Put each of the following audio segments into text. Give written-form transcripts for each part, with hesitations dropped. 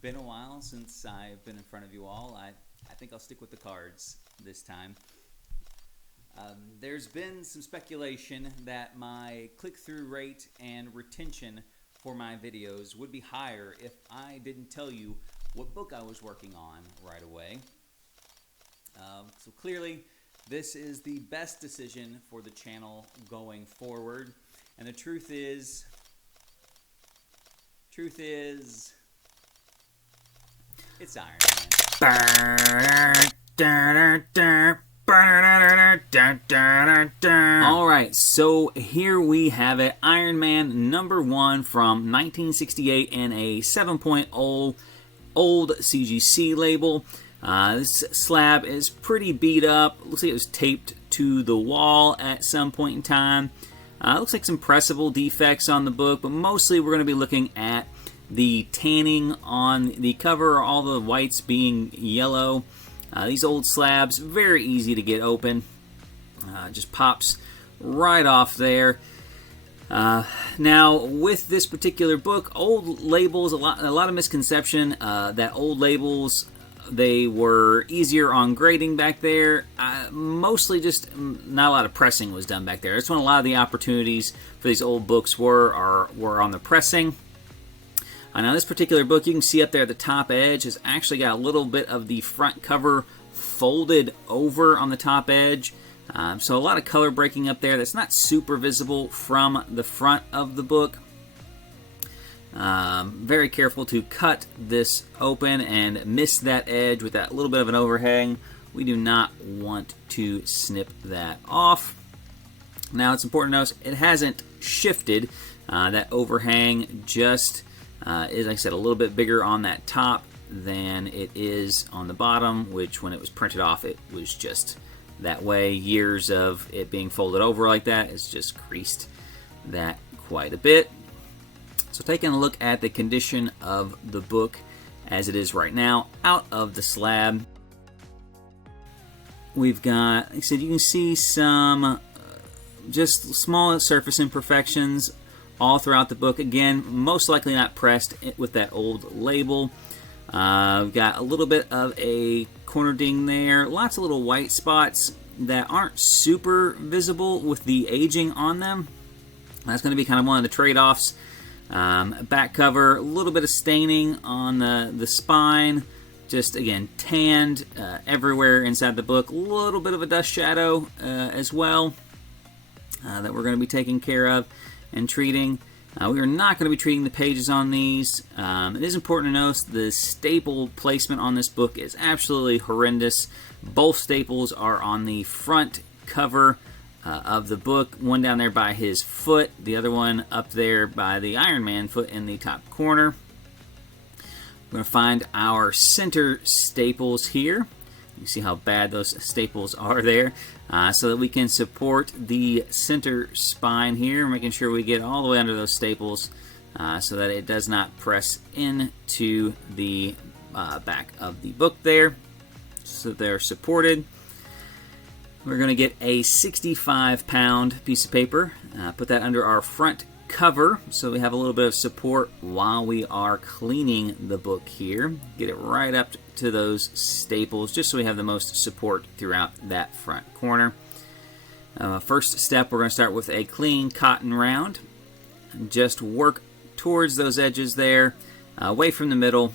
been a while since I've been in front of you all. I think I'll stick with the cards this time. There's been some speculation that my click-through rate and retention for my videos would be higher if I didn't tell you what book I was working on right away. So clearly, this is the best decision for the channel going forward. And the truth is, it's Iron Man. Alright, so here we have it. Iron Man #1 from 1968 in a 7.0 old CGC label. This slab is pretty beat up. Looks like it was taped to the wall at some point in time. Looks like some pressable defects on the book, but mostly we're going to be looking at the tanning on the cover, all the whites being yellow. These old slabs, very easy to get open. Just pops right off there. Now, with this particular book, old labels, a lot of misconception that old labels, they were easier on grading back there. Mostly just not a lot of pressing was done back there. That's when a lot of the opportunities for these old books were on the pressing. Now this particular book, you can see up there at the top edge, has actually got a little bit of the front cover folded over on the top edge. So a lot of color breaking up there that's not super visible from the front of the book. Very careful to cut this open and miss that edge with that little bit of an overhang. We do not want to snip that off. Now it's important to note it hasn't shifted. That overhang just is, like I said, a little bit bigger on that top than it is on the bottom, which when it was printed off, it was just that way. Years of it being folded over like that has just creased that quite a bit. So taking a look at the condition of the book as it is right now, out of the slab, we've got, like I said, you can see some just small surface imperfections all throughout the book. Again, most likely not pressed with that old label. We've got a little bit of a corner ding there. Lots of little white spots that aren't super visible with the aging on them. That's going to be kind of one of the trade-offs. Back cover, a little bit of staining on the spine. Just, again, tanned everywhere inside the book. A little bit of a dust shadow as well that we're going to be taking care of and treating. We are not going to be treating the pages on these. It is important to note the staple placement on this book is absolutely horrendous. Both staples are on the front cover of the book. One down there by his foot, the other one up there by the Iron Man foot in the top corner. We're going to find our center staples here. You see how bad those staples are there, so that we can support the center spine here, making sure we get all the way under those staples so that it does not press into the back of the book there, so they're supported. We're going to get a 65-pound piece of paper, put that under our front cover so we have a little bit of support while we are cleaning the book here. Get it right up to those staples just so we have the most support throughout that front corner. First step, we're going to start with a clean cotton round. Just work towards those edges there, away from the middle.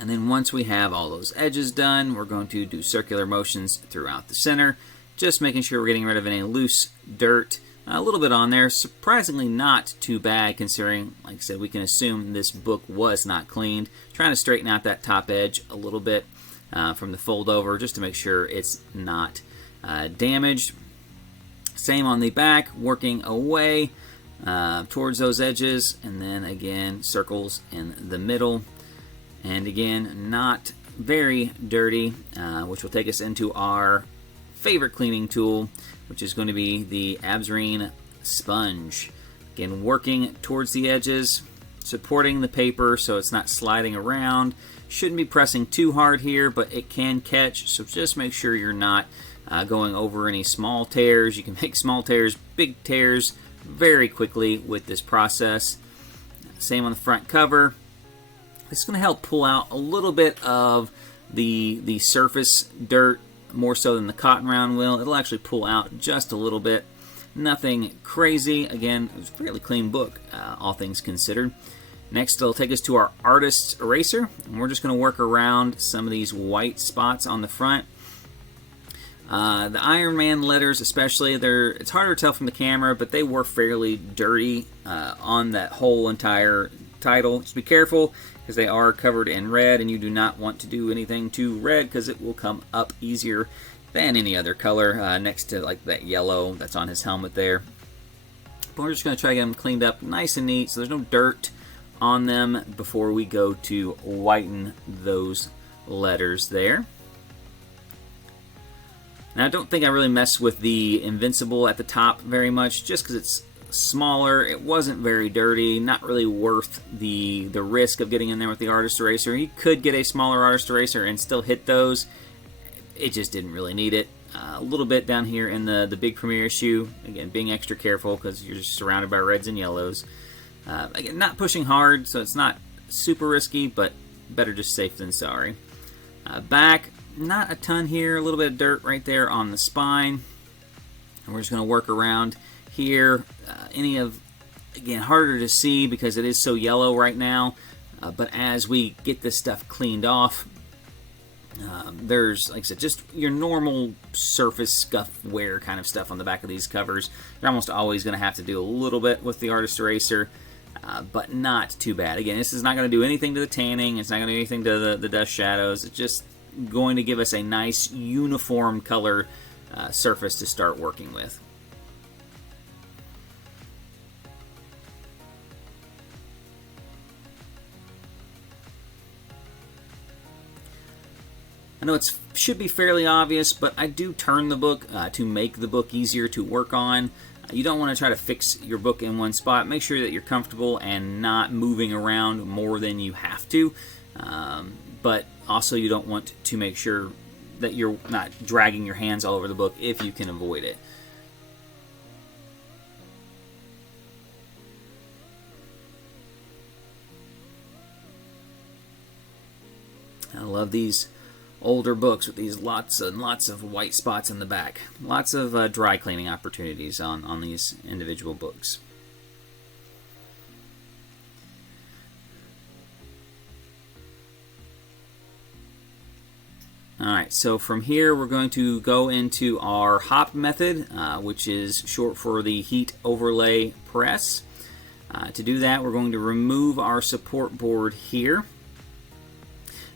And then once we have all those edges done, we're going to do circular motions throughout the center, just making sure we're getting rid of any loose dirt. A little bit on there, surprisingly not too bad considering, like I said, we can assume this book was not cleaned. Trying to straighten out that top edge a little bit from the fold over just to make sure it's not damaged. Same on the back, working away towards those edges, and then again circles in the middle. And again, not very dirty, which will take us into our favorite cleaning tool, which is going to be the Absarine sponge. Again, working towards the edges, supporting the paper so it's not sliding around. Shouldn't be pressing too hard here, but it can catch, so just make sure you're not going over any small tears. You can make small tears, big tears very quickly with this process. Same on the front cover. This is going to help pull out a little bit of the surface dirt, more so than the cotton round will. It'll actually pull out just a little bit. Nothing crazy. Again, it was a fairly clean book, all things considered. Next, it'll take us to our artist's eraser, and we're just going to work around some of these white spots on the front. The Iron Man letters especially, it's harder to tell from the camera, but they were fairly dirty on that whole entire title. Just be careful, because they are covered in red, and you do not want to do anything too red, because it will come up easier than any other color next to like that yellow that's on his helmet there. But we're just going to try to get them cleaned up nice and neat so there's no dirt on them before we go to whiten those letters there. Now, I don't think I really messed with the Invincible at the top very much, just because it's smaller. It wasn't very dirty, not really worth the risk of getting in there with the artist eraser. You could get a smaller artist eraser and still hit those. It just didn't really need it. A little bit down here in the big premiere issue. Again, being extra careful because you're just surrounded by reds and yellows. Again, not pushing hard, so it's not super risky, but better just safe than sorry. Back, not a ton here. A little bit of dirt right there on the spine. And we're just going to work around here. Again, harder to see because it is so yellow right now. But as we get this stuff cleaned off, there's, like I said, just your normal surface scuff wear kind of stuff on the back of these covers. You're almost always going to have to do a little bit with the artist eraser, but not too bad. Again, this is not going to do anything to the tanning. It's not going to do anything to the dust shadows. It's just going to give us a nice uniform color surface to start working with. I know it should be fairly obvious, but I do turn the book to make the book easier to work on. You don't want to try to fix your book in one spot. Make sure that you're comfortable and not moving around more than you have to. But also you don't want to make sure that you're not dragging your hands all over the book if you can avoid it. I love these older books with these lots and lots of white spots in the back. Lots of dry cleaning opportunities on these individual books. Alright, so from here we're going to go into our hop method, which is short for the heat overlay press. To do that, we're going to remove our support board here.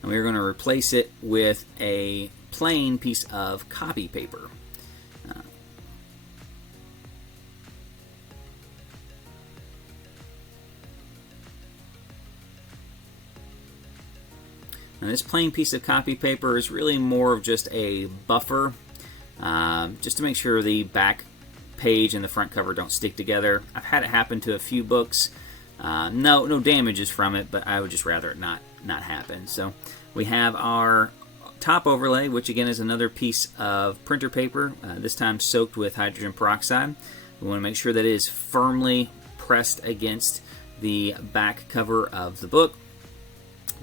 And we're going to replace it with a plain piece of copy paper. Now this plain piece of copy paper is really more of just a buffer, just to make sure the back page and the front cover don't stick together. I've had it happen to a few books. No damages from it, but I would just rather it not happen. So we have our top overlay, which again is another piece of printer paper, this time soaked with hydrogen peroxide. We want to make sure that it is firmly pressed against the back cover of the book.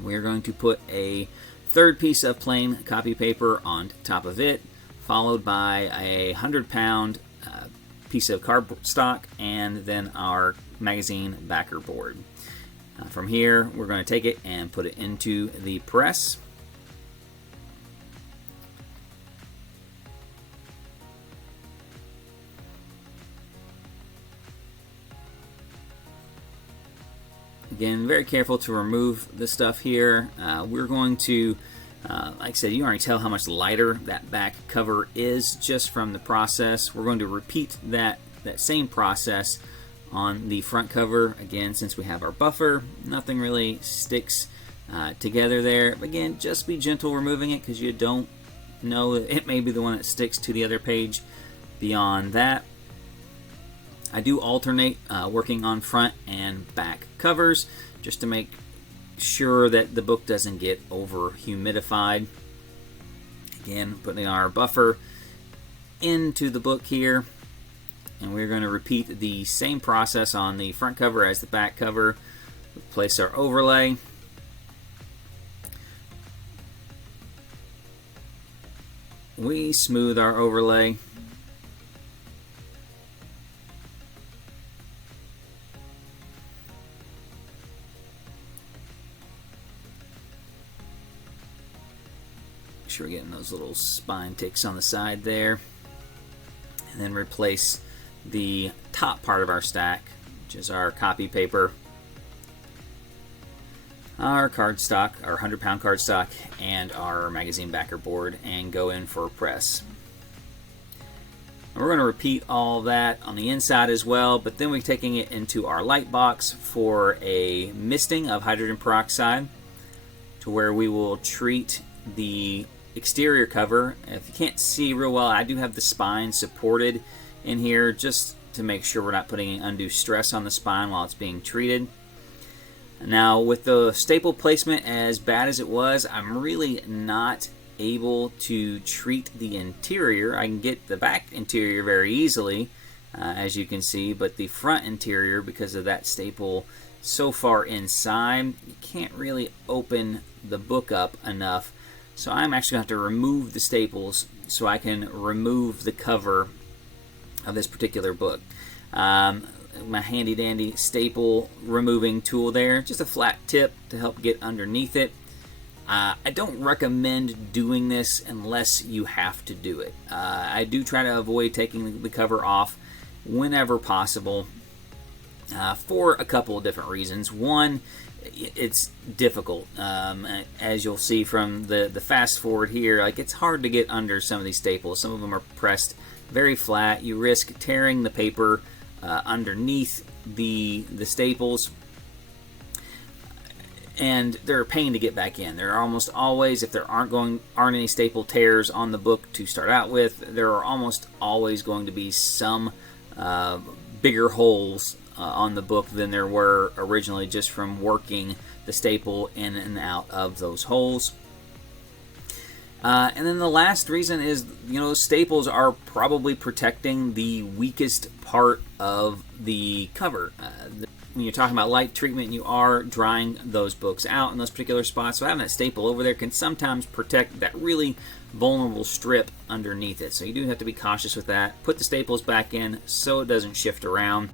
We're going to put a third piece of plain copy paper on top of it, followed by a 100-pound piece of cardstock, and then our magazine backer board. From here, we're going to take it and put it into the press. Again, very careful to remove the stuff here. We're going to, like I said, you can already tell how much lighter that back cover is just from the process. We're going to repeat that same process on the front cover. Again, since we have our buffer, nothing really sticks together there. Again, just be gentle removing it because you don't know, it may be the one that sticks to the other page beyond that. I do alternate working on front and back covers just to make sure that the book doesn't get over humidified. Again, putting our buffer into the book here, and we're going to repeat the same process on the front cover as the back cover. Place our overlay, we smooth our overlay. Make sure we're getting those little spine ticks on the side there. And then replace the top part of our stack, which is our copy paper, our cardstock, our 100-pound cardstock, and our magazine backer board, and go in for a press. And we're going to repeat all that on the inside as well, but then we're taking it into our light box for a misting of hydrogen peroxide, to where we will treat the exterior cover. If you can't see real well, I do have the spine supported in here just to make sure we're not putting undue stress on the spine while it's being treated. Now, with the staple placement as bad as it was, I'm really not able to treat the interior. I can get the back interior very easily, as you can see, but the front interior, because of that staple so far inside, you can't really open the book up enough. So I'm actually going to have to remove the staples so I can remove the cover of this particular book. My handy dandy staple removing tool there, just a flat tip to help get underneath it. I don't recommend doing this unless you have to do it. I do try to avoid taking the cover off whenever possible, for a couple of different reasons. One, it's difficult. As you'll see from the fast forward here, like, it's hard to get under some of these staples. Some of them are pressed very flat. You risk tearing the paper underneath the staples, and they're a pain to get back in. There are almost always, if there aren't any staple tears on the book to start out with, there are almost always going to be some bigger holes on the book than there were originally, just from working the staple in and out of those holes. And then the last reason is, staples are probably protecting the weakest part of the cover. When you're talking about light treatment, you are drying those books out in those particular spots. So having that staple over there can sometimes protect that really vulnerable strip underneath it. So you do have to be cautious with that. Put the staples back in so it doesn't shift around.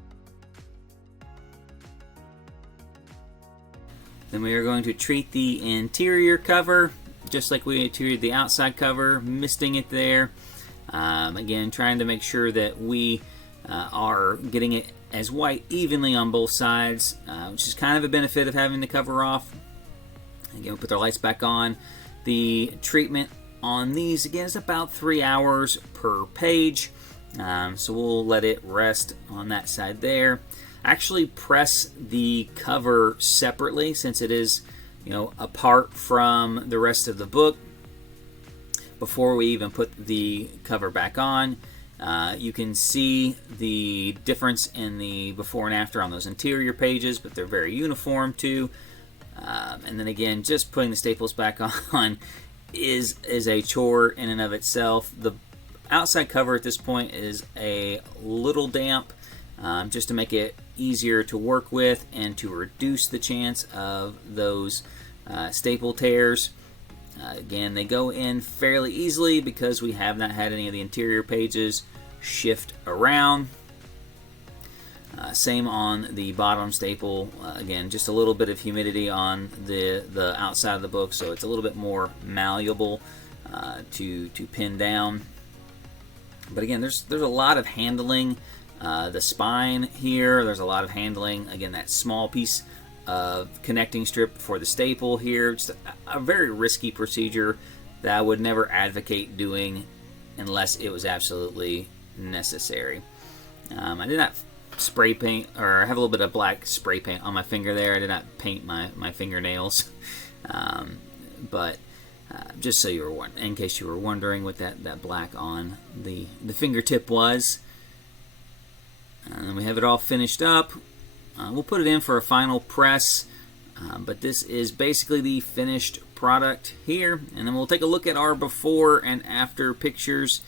Then we are going to treat the interior cover just like we treated the outside cover, misting it there. Again, trying to make sure that we are getting it as white evenly on both sides, which is kind of a benefit of having the cover off. Again, we'll put our lights back on. The treatment on these, again, is about 3 hours per page. So we'll let it rest on that side there. Actually press the cover separately, since it is, apart from the rest of the book, before we even put the cover back on. You can see the difference in the before and after on those interior pages, but they're very uniform too. And then again, just putting the staples back on is a chore in and of itself. The outside cover at this point is a little damp, just to make it easier to work with and to reduce the chance of those staple tears. Again, they go in fairly easily because we have not had any of the interior pages shift around. Same on the bottom staple. Again, just a little bit of humidity on the outside of the book, so it's a little bit more malleable to pin down. But again, there's a lot of handling. The spine here, there's a lot of handling. Again, that small piece of connecting strip for the staple here, just a very risky procedure that I would never advocate doing unless it was absolutely necessary. I did not spray paint, or I have a little bit of black spray paint on my finger there. I did not paint my fingernails, but just so you were in case you were wondering what that black on the fingertip was. And then we have it all finished up. We'll put it in for a final press, but this is basically the finished product here. And then we'll take a look at our before and after pictures.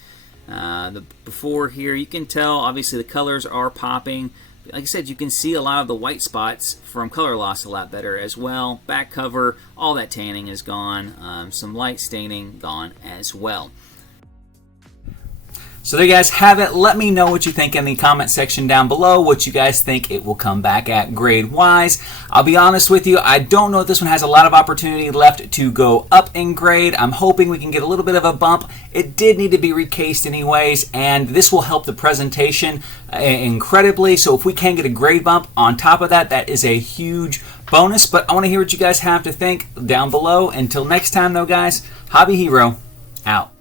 The before here, you can tell obviously the colors are popping. Like I said, you can see a lot of the white spots from color loss a lot better as well. Back cover, all that tanning is gone. Some light staining gone as well. So there you guys have it. Let me know what you think in the comment section down below, what you guys think it will come back at grade-wise. I'll be honest with you, I don't know if this one has a lot of opportunity left to go up in grade. I'm hoping we can get a little bit of a bump. It did need to be recased anyways, and this will help the presentation incredibly. So if we can get a grade bump on top of that, that is a huge bonus. But I want to hear what you guys have to think down below. Until next time though, guys, Hobby Hero out.